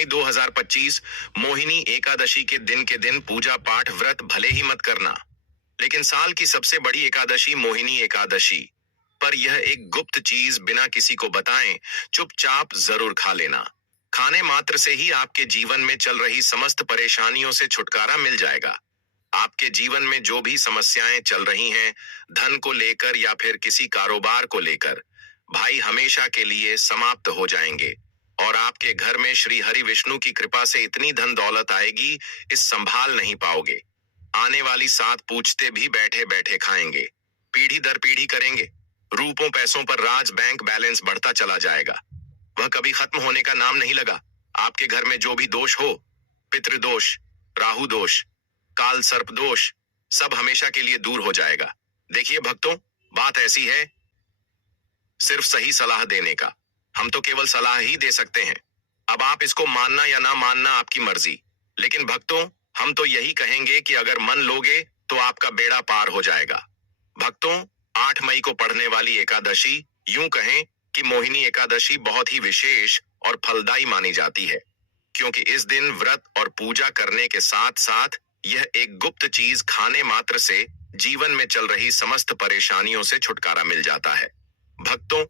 मई 2025 मोहिनी एकादशी के दिन पूजा पाठ व्रत भले ही मत करना, लेकिन साल की सबसे बड़ी एकादशी मोहिनी एकादशी पर यह एक गुप्त चीज बिना किसी को बताएं चुपचाप जरूर खा लेना। खाने मात्र से ही आपके जीवन में चल रही समस्त परेशानियों से छुटकारा मिल जाएगा। आपके जीवन में जो भी समस्याएं चल रही हैं, धन को लेकर या फिर किसी कारोबार को लेकर, भाई हमेशा के लिए समाप्त हो जाएंगे और आपके घर में श्री हरि विष्णु की कृपा से इतनी धन दौलत आएगी, इस संभाल नहीं पाओगे। आने वाली 7 पूछते भी बैठे बैठे खाएंगे, पीढ़ी दर पीढ़ी करेंगे। रूपों पैसों पर राज बैंक बैलेंस बढ़ता चला जाएगा, वह कभी खत्म होने का नाम नहीं लगा। आपके घर में जो भी दोष हो, पितृदोष, राहु दोष, काल सर्प दोष, सब हमेशा के लिए दूर हो जाएगा। देखिए भक्तों, बात ऐसी है, सिर्फ सही सलाह देने का, हम तो केवल सलाह ही दे सकते हैं। अब आप इसको मानना या ना मानना आपकी मर्जी, लेकिन भक्तों हम तो यही कहेंगे कि अगर मन लोगे तो आपका बेड़ा पार हो जाएगा। भक्तों, 8 मई को पढ़ने वाली एकादशी, यूं कहें कि मोहिनी एकादशी बहुत ही विशेष और फलदायी मानी जाती है, क्योंकि इस दिन व्रत और पूजा करने के साथ साथ यह एक गुप्त चीज खाने मात्र से जीवन में चल रही समस्त परेशानियों से छुटकारा मिल जाता है। भक्तों,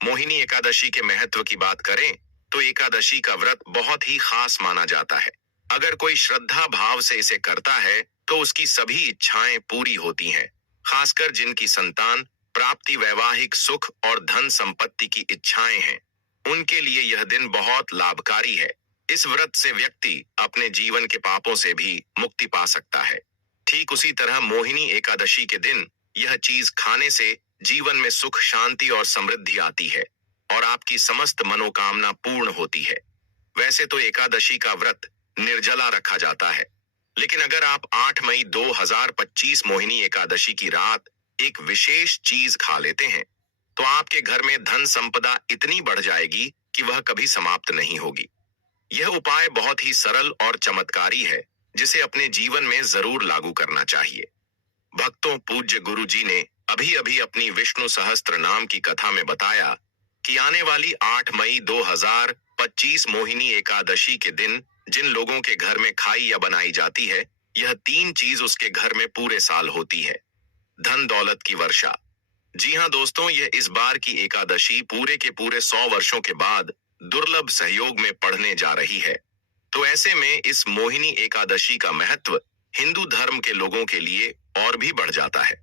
मोहिनी एकादशी के महत्व की बात करें तो एकादशी का व्रत बहुत ही खास माना जाता है। अगर कोई श्रद्धा भाव से इसे करता है तो उसकी सभी इच्छाएं पूरी होती हैं, खासकर जिनकी संतान प्राप्ति, वैवाहिक सुख और धन संपत्ति की इच्छाएं हैं, उनके लिए यह दिन बहुत लाभकारी है। इस व्रत से व्यक्ति अपने जीवन के पापों से भी मुक्ति पा सकता है। ठीक उसी तरह मोहिनी एकादशी के दिन यह चीज खाने से जीवन में सुख, शांति और समृद्धि आती है और आपकी समस्त मनोकामना पूर्ण होती है। वैसे तो एकादशी का व्रत निर्जला रखा जाता है, लेकिन अगर आप 8 मई 2025 मोहिनी एकादशी की रात एक विशेष चीज खा लेते हैं तो आपके घर में धन संपदा इतनी बढ़ जाएगी कि वह कभी समाप्त नहीं होगी। यह उपाय बहुत ही सरल और चमत्कारी है, जिसे अपने जीवन में जरूर लागू करना चाहिए। भक्तों, पूज्य गुरु जी ने अभी अभी अपनी विष्णु सहस्त्र नाम की कथा में बताया कि आने वाली 8 मई 2025 मोहिनी एकादशी के दिन जिन लोगों के घर में खाई या बनाई जाती है, यह 3 चीज उसके घर में पूरे साल होती है। धन दौलत की वर्षा। जी हाँ दोस्तों, यह इस बार की एकादशी पूरे के पूरे 100 वर्षों के बाद दुर्लभ सहयोग में पढ़ने जा रही है। तो ऐसे में इस मोहिनी एकादशी का महत्व हिंदू धर्म के लोगों के लिए और भी बढ़ जाता है।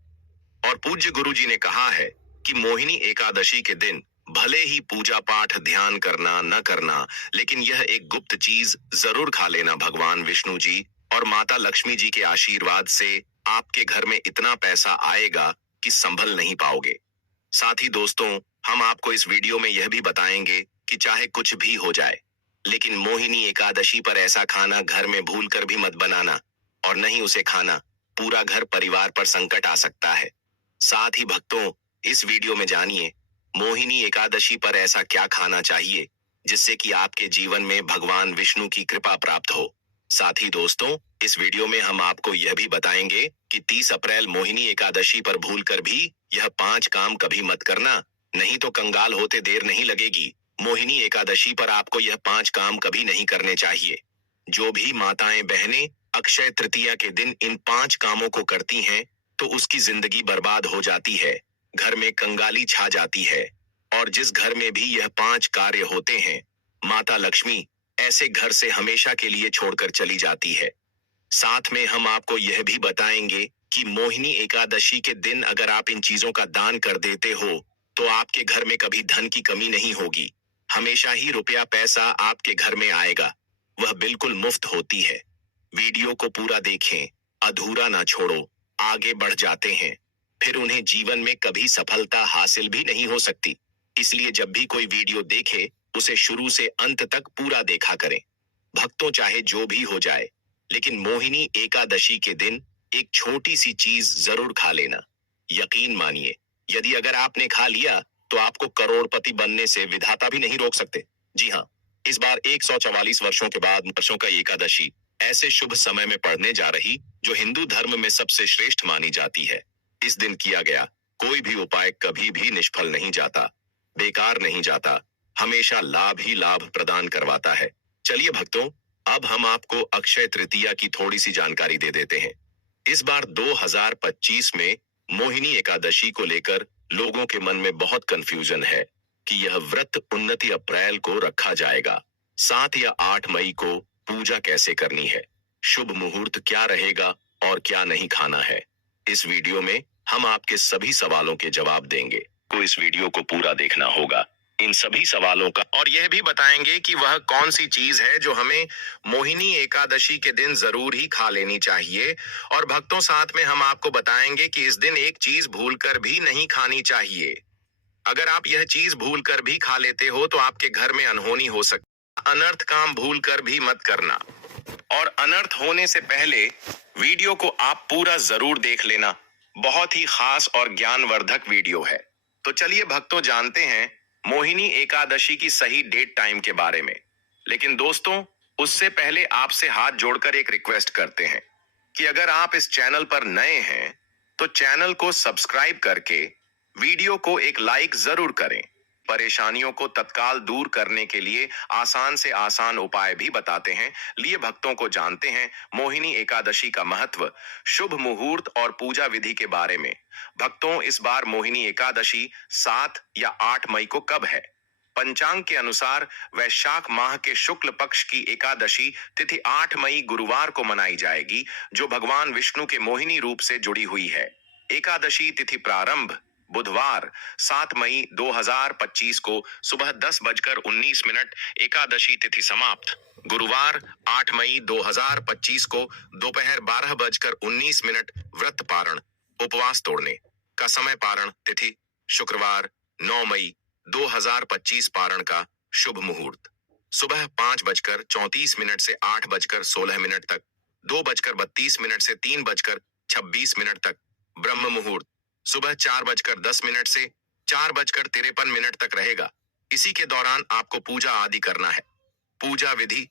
और पूज्य गुरु जी ने कहा है कि मोहिनी एकादशी के दिन भले ही पूजा पाठ ध्यान करना न करना, लेकिन यह एक गुप्त चीज जरूर खा लेना। भगवान विष्णु जी और माता लक्ष्मी जी के आशीर्वाद से आपके घर में इतना पैसा आएगा कि संभल नहीं पाओगे। साथ ही दोस्तों, हम आपको इस वीडियो में यह भी बताएंगे कि चाहे कुछ भी हो जाए, लेकिन मोहिनी एकादशी पर ऐसा खाना घर में भूल कर भी मत बनाना, और नहीं उसे खाना, पूरा घर परिवार पर संकट आ सकता है। साथ ही भक्तों, इस वीडियो में जानिए मोहिनी एकादशी पर ऐसा क्या खाना चाहिए जिससे कि आपके जीवन में भगवान विष्णु की कृपा प्राप्त हो। साथ ही दोस्तों, इस वीडियो में हम आपको यह भी बताएंगे कि 30 अप्रैल मोहिनी एकादशी पर भूलकर भी यह 5 काम कभी मत करना, नहीं तो कंगाल होते देर नहीं लगेगी। मोहिनी एकादशी पर आपको यह 5 काम कभी नहीं करने चाहिए। जो भी माताएं बहनें अक्षय तृतीया के दिन इन 5 कामों को करती हैं तो उसकी जिंदगी बर्बाद हो जाती है, घर में कंगाली छा जाती है, और जिस घर में भी यह 5 कार्य होते हैं, माता लक्ष्मी ऐसे घर से हमेशा के लिए छोड़कर चली जाती है। साथ में हम आपको यह भी बताएंगे कि मोहिनी एकादशी के दिन अगर आप इन चीजों का दान कर देते हो तो आपके घर में कभी धन की कमी नहीं होगी, हमेशा ही रुपया पैसा आपके घर में आएगा, वह बिल्कुल मुफ्त होती है। वीडियो को पूरा देखें, अधूरा ना छोड़ो। आगे बढ़ जाते हैं, फिर उन्हें जीवन में कभी सफलता हासिल भी नहीं हो सकती। इसलिए जब भी कोई वीडियो देखे उसे शुरू से अंत तक पूरा देखा करें। भक्तों, चाहे जो भी हो जाए, लेकिन मोहिनी एकादशी के दिन एक छोटी सी चीज जरूर खा लेना। यकीन मानिए, यदि अगर आपने खा लिया तो आपको करोड़पति बनने से विधाता भी नहीं रोक सकते। जी हाँ, इस बार 144 वर्षों के बाद वर्षों का एकादशी ऐसे शुभ समय में पड़ने जा रही जो हिंदू धर्म में सबसे श्रेष्ठ मानी जाती है। इस दिन किया गया कोई भी उपाय कभी भी निष्फल नहीं जाता, बेकार नहीं जाता, हमेशा लाभ ही लाभ प्रदान करवाता है। चलिए भक्तों, अब हम आपको अक्षय तृतीया की थोड़ी सी जानकारी दे देते हैं। इस बार 2025 में मोहिनी एकादशी को लेकर लोगों के मन में बहुत कंफ्यूजन है कि यह व्रत 29 अप्रैल को रखा जाएगा, 7 या 8 मई को पूजा कैसे करनी है, शुभ मुहूर्त क्या रहेगा और क्या नहीं खाना है। इस वीडियो में हम आपके सभी सवालों के जवाब देंगे। को इस वीडियो को पूरा देखना होगा इन सभी सवालों का, और यह भी बताएंगे कि वह कौन सी चीज है जो हमें मोहिनी एकादशी के दिन जरूर ही खा लेनी चाहिए। और भक्तों, साथ में हम आपको बताएंगे कि इस दिन एक चीज भूलकर भी नहीं खानी चाहिए। अगर आप यह चीज भूलकर भी खा लेते हो तो आपके घर में अनहोनी हो सकती है। अनर्थ काम भूलकर भी मत करना। और अनर्थ होने से पहले वीडियो को आप पूरा जरूर देख लेना। बहुत ही खास और ज्ञानवर्धक वीडियो है। तो चलिए भक्तों, जानते हैं मोहिनी एकादशी की सही डेट टाइम के बारे में। लेकिन दोस्तों, उससे पहले आपसे हाथ जोड़कर एक रिक्वेस्ट करते हैं कि अगर आप इस चैनल पर नए हैं तो चैनल को सब्सक्राइब करके वीडियो को एक लाइक जरूर करें। परेशानियों को तत्काल दूर करने के लिए आसान से आसान उपाय भी बताते हैं। लिए भक्तों को जानते हैं मोहिनी एकादशी का महत्व, शुभ मुहूर्त और पूजा विधि के बारे में। भक्तों, इस बार मोहिनी एकादशी 7 या 8 मई को कब है? पंचांग के अनुसार वैशाख माह के शुक्ल पक्ष की एकादशी तिथि 8 मई गुरुवार को मनाई जाएगी, जो भगवान विष्णु के मोहिनी रूप से जुड़ी हुई है। एकादशी तिथि प्रारंभ बुधवार 7 मई 2025 को सुबह 10:19। एकादशी तिथि समाप्त गुरुवार 8 मई 2025 को दोपहर 12:19। व्रत पारण उपवास तोड़ने का समय, पारण तिथि शुक्रवार 9 मई 2025। पारण का शुभ मुहूर्त सुबह 5:34 से 8:16 तक, 2:32 से 3:26 तक। ब्रह्म मुहूर्त सुबह 4:10 से 4:53 तक रहेगा। इसी के दौरान आपको पूजा आदि करना है। पूजा विधि: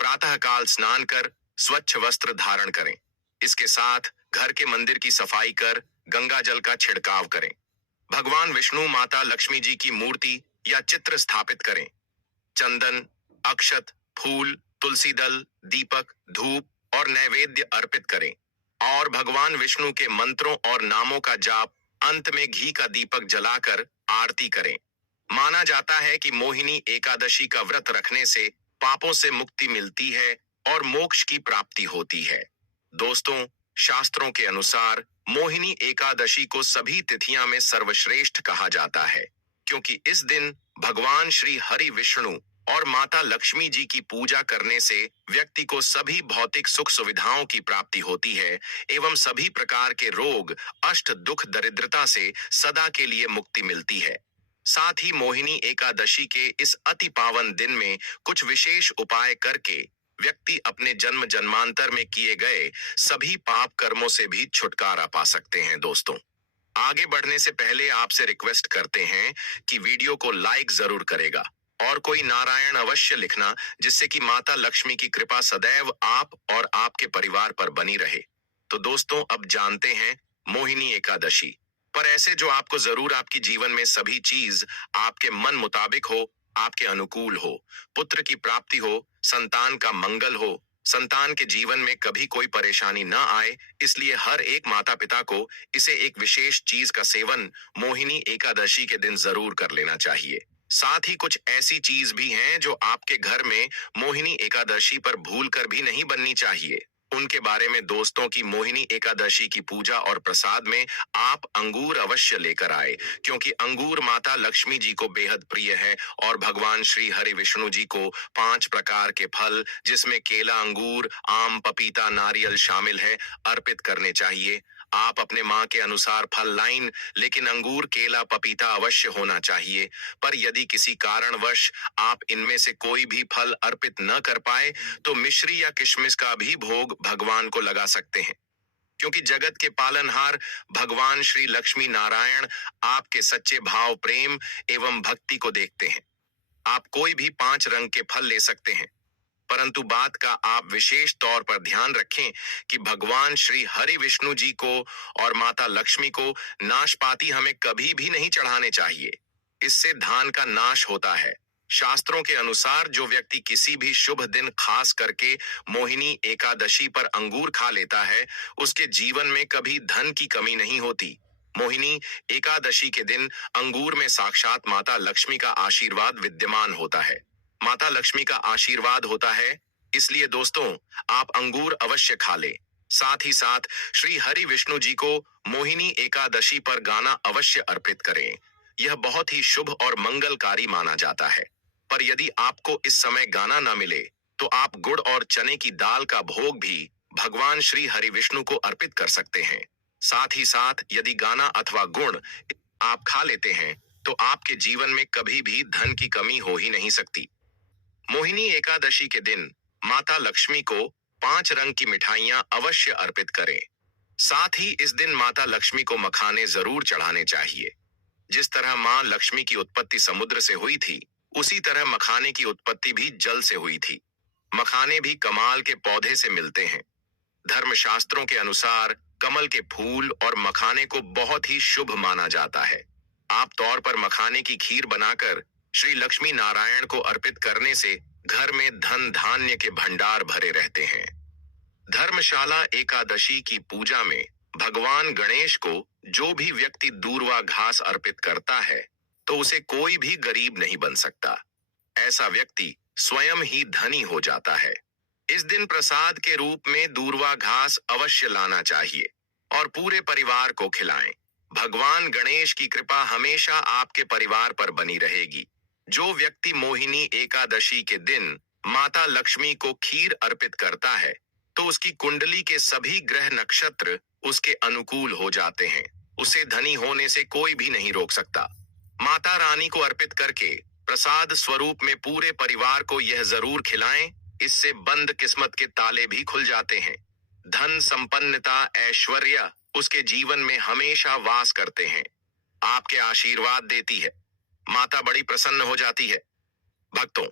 प्रातःकाल स्नान कर स्वच्छ वस्त्र धारण करें। इसके साथ घर के मंदिर की सफाई कर गंगा जल का छिड़काव करें। भगवान विष्णु माता लक्ष्मी जी की मूर्ति या चित्र स्थापित करें। चंदन, अक्षत, फूल, तुलसी दल, दीपक, धूप और नैवेद्य अर्पित करें। और भगवान विष्णु के मंत्रों और नामों का जाप, अंत में घी का दीपक जलाकर आरती करें। माना जाता है कि मोहिनी एकादशी का व्रत रखने से पापों से मुक्ति मिलती है और मोक्ष की प्राप्ति होती है। दोस्तों, शास्त्रों के अनुसार मोहिनी एकादशी को सभी तिथियां में सर्वश्रेष्ठ कहा जाता है, क्योंकि इस दिन भगवान श्री हरि विष्णु और माता लक्ष्मी जी की पूजा करने से व्यक्ति को सभी भौतिक सुख सुविधाओं की प्राप्ति होती है एवं सभी प्रकार के रोग, अष्ट, दुख, दरिद्रता से सदा के लिए मुक्ति मिलती है। साथ ही मोहिनी एकादशी के इस अति पावन दिन में कुछ विशेष उपाय करके व्यक्ति अपने जन्म जन्मांतर में किए गए सभी पाप कर्मों से भी छुटकारा पा सकते हैं। दोस्तों, आगे बढ़ने से पहले आपसे रिक्वेस्ट करते हैं कि वीडियो को लाइक जरूर करेगा और कोई नारायण अवश्य लिखना, जिससे कि माता लक्ष्मी की कृपा सदैव आप और आपके परिवार पर बनी रहे। तो दोस्तों, अब जानते हैं मोहिनी एकादशी पर ऐसे जो आपको जरूर आपकी जीवन में सभी चीज आपके मन मुताबिक हो, आपके अनुकूल हो, पुत्र की प्राप्ति हो, संतान का मंगल हो, संतान के जीवन में कभी कोई परेशानी न आए। इसलिए हर एक माता पिता को इसे एक विशेष चीज का सेवन मोहिनी एकादशी के दिन जरूर कर लेना चाहिए। साथ ही कुछ ऐसी चीज भी हैं जो आपके घर में मोहिनी एकादशी पर भूल कर भी नहीं बननी चाहिए। उनके बारे में दोस्तों की मोहिनी एकादशी की पूजा और प्रसाद में आप अंगूर अवश्य लेकर आए, क्योंकि अंगूर माता लक्ष्मी जी को बेहद प्रिय है और भगवान श्री हरि विष्णु जी को 5 प्रकार के फल, जिसमें केला, अंगूर, आम, पपीता, नारियल शामिल है, अर्पित करने चाहिए। आप अपने माँ के अनुसार फल लाइन, लेकिन अंगूर, केला, पपीता अवश्य होना चाहिए। पर यदि किसी कारणवश आप इनमें से कोई भी फल अर्पित न कर पाए तो मिश्री या किशमिश का भी भोग भगवान को लगा सकते हैं, क्योंकि जगत के पालनहार भगवान श्री लक्ष्मी नारायण आपके सच्चे भाव, प्रेम एवं भक्ति को देखते हैं। आप कोई भी 5 रंग के फल ले सकते हैं, परंतु बात का आप विशेष तौर पर ध्यान रखें कि भगवान श्री हरि विष्णु जी को और माता लक्ष्मी को नाशपाती हमें कभी भी नहीं चढ़ाने चाहिए। इससे धान का नाश होता है। शास्त्रों के अनुसार जो व्यक्ति किसी भी शुभ दिन खास करके मोहिनी एकादशी पर अंगूर खा लेता है, उसके जीवन में कभी धन की कमी नहीं होती। मोहिनी एकादशी के दिन अंगूर में साक्षात माता लक्ष्मी का आशीर्वाद विद्यमान होता है। माता लक्ष्मी का आशीर्वाद होता है, इसलिए दोस्तों, आप अंगूर अवश्य खा लें। साथ ही साथ श्री हरि विष्णु जी को मोहिनी एकादशी पर गाना अवश्य अर्पित करें। यह बहुत ही शुभ और मंगलकारी माना जाता है। पर यदि आपको इस समय गाना न मिले, तो आप गुड़ और चने की दाल का भोग भी भगवान श्री हरि विष्णु को अर्पित कर सकते हैं। साथ ही साथ यदि गाना अथवा गुण आप खा लेते हैं, तो आपके जीवन में कभी भी धन की कमी हो ही नहीं सकती। मोहिनी एकादशी के दिन माता लक्ष्मी को 5 रंग की मिठाइयां अवश्य अर्पित करें। साथ ही इस दिन माता लक्ष्मी को मखाने जरूर चढ़ाने चाहिए। जिस तरह मां लक्ष्मी की उत्पत्ति समुद्र से हुई थी, उसी तरह मखाने की उत्पत्ति भी जल से हुई थी। मखाने भी कमाल के पौधे से मिलते हैं। धर्मशास्त्रों के अनुसार कमल के फूल और मखाने को बहुत ही शुभ माना जाता है। आप तौर पर मखाने की खीर बनाकर श्री लक्ष्मी नारायण को अर्पित करने से घर में धन धान्य के भंडार भरे रहते हैं। धर्मशाला एकादशी की पूजा में भगवान गणेश को जो भी व्यक्ति दूर्वा घास अर्पित करता है, तो उसे कोई भी गरीब नहीं बन सकता। ऐसा व्यक्ति स्वयं ही धनी हो जाता है। इस दिन प्रसाद के रूप में दूर्वा घास अवश्य लाना चाहिए और पूरे परिवार को खिलाएं। भगवान गणेश की कृपा हमेशा आपके परिवार पर बनी रहेगी। जो व्यक्ति मोहिनी एकादशी के दिन माता लक्ष्मी को खीर अर्पित करता है, तो उसकी कुंडली के सभी ग्रह नक्षत्र उसके अनुकूल हो जाते हैं। उसे धनी होने से कोई भी नहीं रोक सकता। माता रानी को अर्पित करके प्रसाद स्वरूप में पूरे परिवार को यह जरूर खिलाएं, इससे बंद किस्मत के ताले भी खुल जाते हैं। धन संपन्नता ऐश्वर्य उसके जीवन में हमेशा वास करते हैं। आपके आशीर्वाद देती है। माता बड़ी प्रसन्न हो जाती है। भक्तों,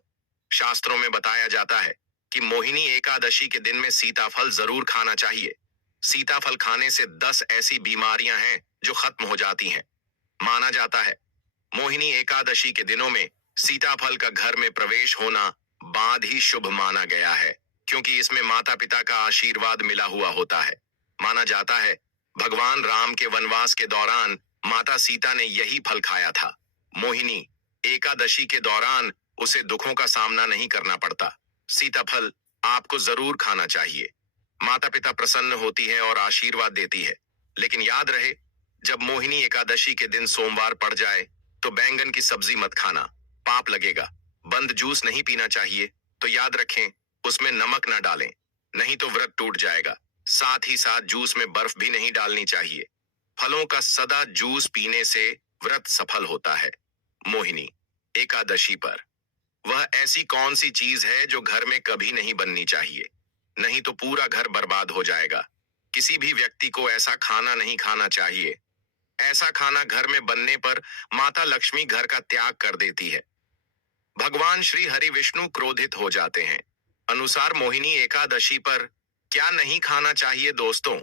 शास्त्रों में बताया जाता है कि मोहिनी एकादशी के दिन में सीताफल जरूर खाना चाहिए। सीताफल खाने से 10 ऐसी बीमारियां हैं जो खत्म हो जाती हैं। माना जाता है मोहिनी एकादशी के दिनों में सीताफल का घर में प्रवेश होना बाद ही शुभ माना गया है, क्योंकि इसमें माता पिता का आशीर्वाद मिला हुआ होता है। माना जाता है भगवान राम के वनवास के दौरान माता सीता ने यही फल खाया था। मोहिनी एकादशी के दौरान उसे दुखों का सामना नहीं करना पड़ता। सीताफल आपको जरूर खाना चाहिए। माता पिता प्रसन्न होती है और आशीर्वाद देती है। लेकिन याद रहे, जब मोहिनी एकादशी के दिन सोमवार पड़ जाए, तो बैंगन की सब्जी मत खाना, पाप लगेगा। बंद जूस नहीं पीना चाहिए, तो याद रखें उसमें नमक न डालें, नहीं तो व्रत टूट जाएगा। साथ ही साथ जूस में बर्फ भी नहीं डालनी चाहिए। फलों का सदा जूस पीने से व्रत सफल होता है। मोहिनी एकादशी पर वह ऐसी कौन सी चीज है जो घर में कभी नहीं बननी चाहिए, नहीं तो पूरा घर बर्बाद हो जाएगा। किसी भी व्यक्ति को ऐसा खाना नहीं खाना चाहिए। ऐसा खाना घर में बनने पर माता लक्ष्मी घर का त्याग कर देती है। भगवान श्री हरि विष्णु क्रोधित हो जाते हैं। अनुसार मोहिनी एकादशी पर क्या नहीं खाना चाहिए दोस्तों?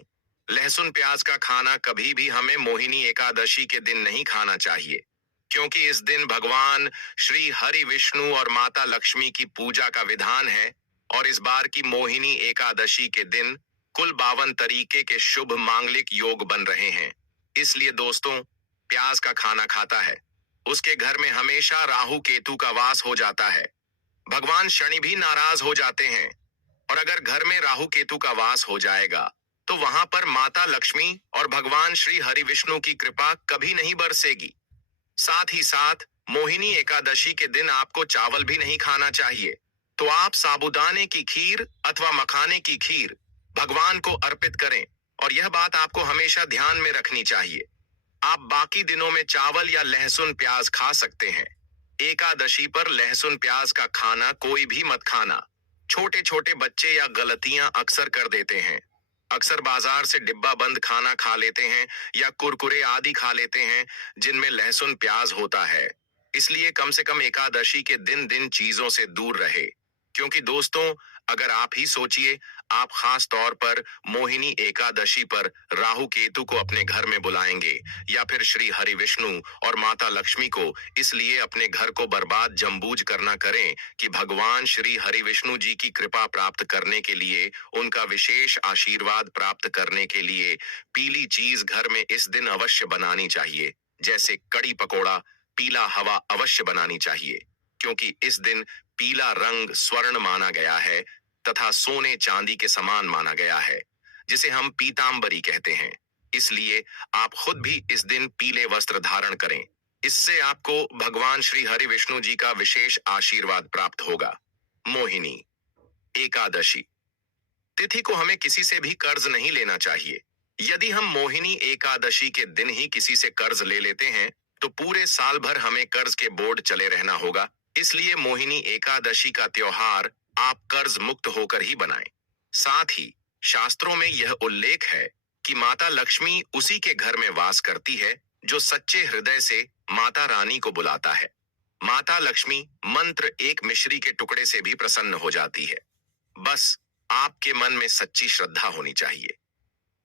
लहसुन प्याज का खाना कभी भी हमें मोहिनी एकादशी के दिन नहीं खाना चाहिए, क्योंकि इस दिन भगवान श्री हरि विष्णु और माता लक्ष्मी की पूजा का विधान है। और इस बार की मोहिनी एकादशी के दिन कुल 52 तरीके के शुभ मांगलिक योग बन रहे हैं। इसलिए दोस्तों, प्याज का खाना खाता है, उसके घर में हमेशा राहु केतु का वास हो जाता है। भगवान शनि भी नाराज हो जाते हैं। और अगर घर में राहु केतु का वास हो जाएगा, तो वहां पर माता लक्ष्मी और भगवान श्री हरि विष्णु की कृपा कभी नहीं बरसेगी। साथ ही साथ मोहिनी एकादशी के दिन आपको चावल भी नहीं खाना चाहिए। तो आप साबूदाने की खीर अथवा मखाने की खीर भगवान को अर्पित करें। और यह बात आपको हमेशा ध्यान में रखनी चाहिए, आप बाकी दिनों में चावल या लहसुन प्याज खा सकते हैं। एकादशी पर लहसुन प्याज का खाना कोई भी मत खाना। छोटे छोटे बच्चे या गलतियां अक्सर कर देते हैं। अक्सर बाजार से डिब्बा बंद खाना खा लेते हैं या कुरकुरे आदि खा लेते हैं जिनमें लहसुन प्याज होता है। इसलिए कम से कम एकादशी के दिन चीजों से दूर रहे। क्योंकि दोस्तों, अगर आप ही सोचिए, आप खास तौर पर मोहिनी एकादशी पर राहु केतु को अपने घर में बुलाएंगे या फिर श्री हरि विष्णु और माता लक्ष्मी को इसलिए अपने घर को बर्बाद जम्बूज करना करें कि भगवान श्री हरि विष्णु जी की कृपा प्राप्त करने के लिए, उनका विशेष आशीर्वाद प्राप्त करने के लिए पीली चीज घर में इस दिन अवश्य बनानी चाहिए। जैसे कड़ी पकोड़ा, पीला हवा अवश्य बनानी चाहिए, क्योंकि इस दिन पीला रंग स्वर्ण माना गया है तथा सोने चांदी के समान माना गया है, जिसे हम पीतांबरी कहते हैं। इसलिए आप खुद भी इस दिन पीले वस्त्र धारण करें। इससे आपको भगवान श्री हरि विष्णु जी का विशेष आशीर्वाद प्राप्त होगा। मोहिनी एकादशी तिथि को हमें किसी से भी कर्ज नहीं लेना चाहिए। यदि हम मोहिनी एकादशी के दिन ही किसी से कर्ज ले लेते हैं तो पूरे साल भर हमें कर्ज के बोझ चले रहना होगा। इसलिए मोहिनी एकादशी का त्योहार आप कर्ज मुक्त होकर ही बनाएं। साथ ही शास्त्रों में यह उल्लेख है कि माता लक्ष्मी उसी के घर में वास करती है जो सच्चे हृदय से माता रानी को बुलाता है। माता लक्ष्मी मंत्र एक मिश्री के टुकड़े से भी प्रसन्न हो जाती है। बस आपके मन में सच्ची श्रद्धा होनी चाहिए।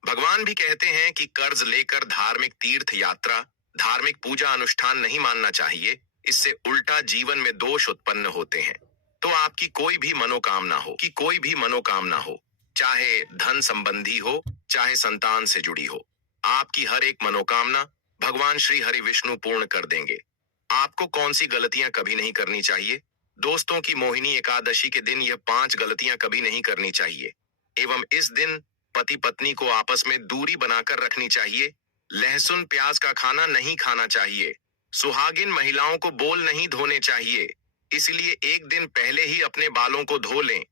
भगवान भी कहते हैं कि कर्ज लेकर धार्मिक तीर्थ यात्रा, धार्मिक पूजा अनुष्ठान नहीं मानना चाहिए। इससे उल्टा जीवन में दोष उत्पन्न होते हैं। तो आपकी कोई भी मनोकामना हो, चाहे धन संबंधी हो, चाहे संतान से जुड़ी हो, आपकी हर एक मनोकामना भगवान श्री हरि विष्णु पूर्ण कर देंगे। आपको कौन सी गलतियां कभी नहीं करनी चाहिए? दोस्तों की मोहिनी एकादशी के दिन यह 5 गलतियां कभी नहीं करनी चाहिए। एवं इस दिन पति पत्नी को आपस में दूरी बनाकर रखनी चाहिए। लहसुन प्याज का खाना नहीं खाना चाहिए। सुहागिन महिलाओं को बोल नहीं धोने चाहिए, इसलिए एक दिन पहले ही अपने बालों को धो लें।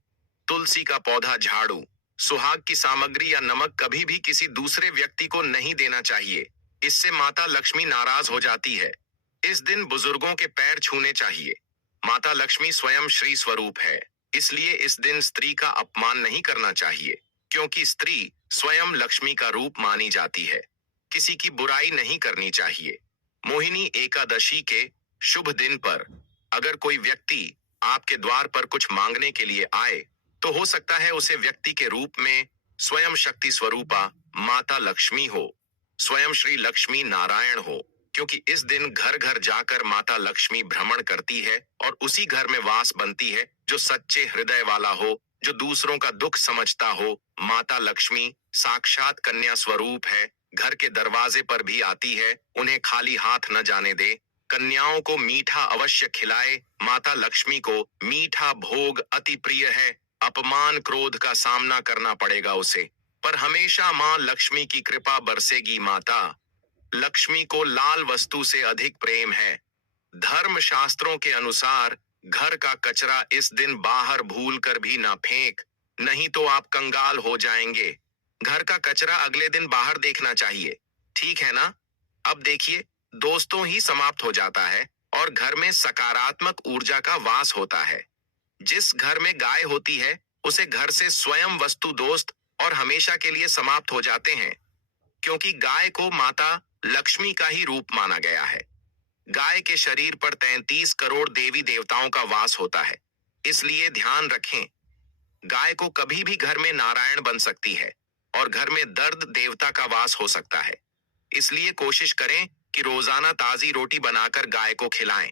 तुलसी का पौधा, झाड़ू, सुहाग की सामग्री या नमक कभी भी किसी दूसरे व्यक्ति को नहीं देना चाहिए। इससे माता लक्ष्मी नाराज हो जाती है। इस दिन बुजुर्गों के पैर छूने चाहिए। माता लक्ष्मी स्वयं श्री स्वरूप है, इसलिए इस दिन स्त्री का अपमान नहीं करना चाहिए, क्योंकि स्त्री स्वयं लक्ष्मी का रूप मानी जाती है। किसी की बुराई नहीं करनी चाहिए। मोहिनी एकादशी के शुभ दिन पर अगर कोई व्यक्ति आपके द्वार पर कुछ मांगने के लिए आए तो हो सकता है उसे व्यक्ति के रूप में स्वयं शक्ति स्वरूपा माता लक्ष्मी हो, स्वयं श्री लक्ष्मी नारायण हो, क्योंकि इस दिन घर घर जाकर माता लक्ष्मी भ्रमण करती है और उसी घर में वास बनती है जो सच्चे हृदय वाला हो, जो दूसरों का दुख समझता हो। माता लक्ष्मी साक्षात कन्या स्वरूप है, घर के दरवाजे पर भी आती है। उन्हें खाली हाथ न जाने दे। कन्याओं को मीठा अवश्य खिलाए। माता लक्ष्मी को मीठा भोग अति प्रिय है। अपमान क्रोध का सामना करना पड़ेगा उसे, पर हमेशा मां लक्ष्मी की कृपा बरसेगी। माता लक्ष्मी को लाल वस्तु से अधिक प्रेम है। धर्म शास्त्रों के अनुसार घर का कचरा इस दिन बाहर भूल कर भी ना फेंक, नहीं तो आप कंगाल हो जाएंगे। घर का कचरा अगले दिन बाहर देखना चाहिए, ठीक है ना? अब देखिए, दोस्तों ही समाप्त हो जाता है और घर में सकारात्मक ऊर्जा का वास होता है। जिस घर में गाय होती है उसे घर से स्वयं वस्तु दोस्त और हमेशा के लिए समाप्त हो जाते हैं, क्योंकि गाय को माता लक्ष्मी का ही रूप माना गया है। गाय के शरीर पर 33 करोड़ देवी देवताओं का वास होता है, इसलिए ध्यान रखें। गाय को कभी भी घर में नारायण बन सकती है और घर में दर्द देवता का वास हो सकता है। इसलिए कोशिश करें कि रोजाना ताजी रोटी बनाकर गाय को खिलाएं।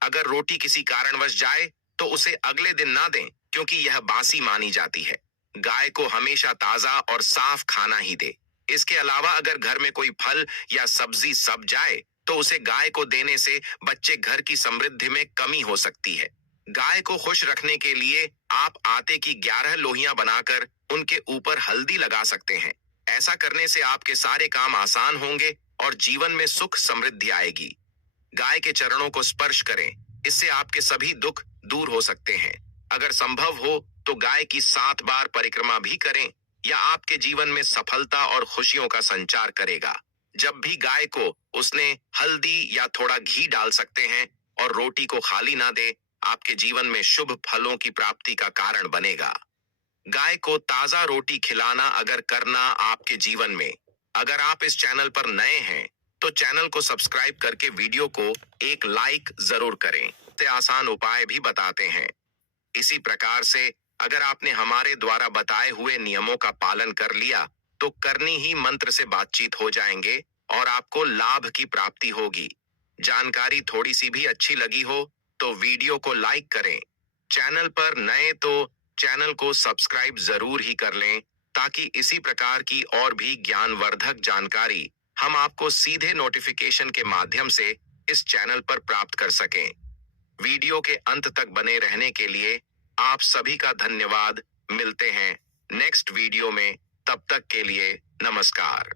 अगर रोटी किसी कारणवश जाए तो उसे अगले दिन ना दें, क्योंकि यह बासी मानी जाती है। गाय को हमेशा ताजा और साफ खाना ही दे। इसके अलावा अगर घर में कोई फल या सब्जी सड़ जाए तो उसे गाय को देने से बच्चे घर की समृद्धि में कमी हो सकती है। गाय को खुश रखने के लिए आप आटे की 11 लोहियां बनाकर उनके ऊपर हल्दी लगा सकते हैं। ऐसा करने से आपके सारे काम आसान होंगे और जीवन में सुख समृद्धि आएगी। गाय के चरणों को स्पर्श करें, इससे आपके सभी दुख दूर हो सकते हैं। अगर संभव हो तो गाय की 7 बार परिक्रमा भी करें, या आपके जीवन में सफलता और खुशियों का संचार करेगा। जब भी गाय को उसने हल्दी या थोड़ा घी डाल सकते हैं और रोटी को खाली ना दे, आपके जीवन में शुभ फलों की प्राप्ति का कारण बनेगा। गाय को ताजा रोटी खिलाना अगर करना आपके जीवन में, अगर आप इस चैनल पर नए हैं तो चैनल को सब्सक्राइब करके वीडियो को एक लाइक जरूर करें। ते आसान उपाय भी बताते हैं। इसी प्रकार से अगर आपने हमारे द्वारा बताए हुए नियमों का पालन कर लिया तो करनी ही मंत्र से बातचीत हो जाएंगे और आपको लाभ की प्राप्ति होगी। जानकारी थोड़ी सी भी अच्छी लगी हो तो वीडियो को लाइक करें। चैनल पर नए तो चैनल को सब्सक्राइब जरूर ही कर लें ताकि इसी प्रकार की और भी ज्ञानवर्धक जानकारी हम आपको सीधे नोटिफिकेशन के माध्यम से इस चैनल पर प्राप्त कर सकें। वीडियो के अंत तक बने रहने के लिए आप सभी का धन्यवाद। मिलते हैं नेक्स्ट वीडियो में, तब तक के लिए नमस्कार।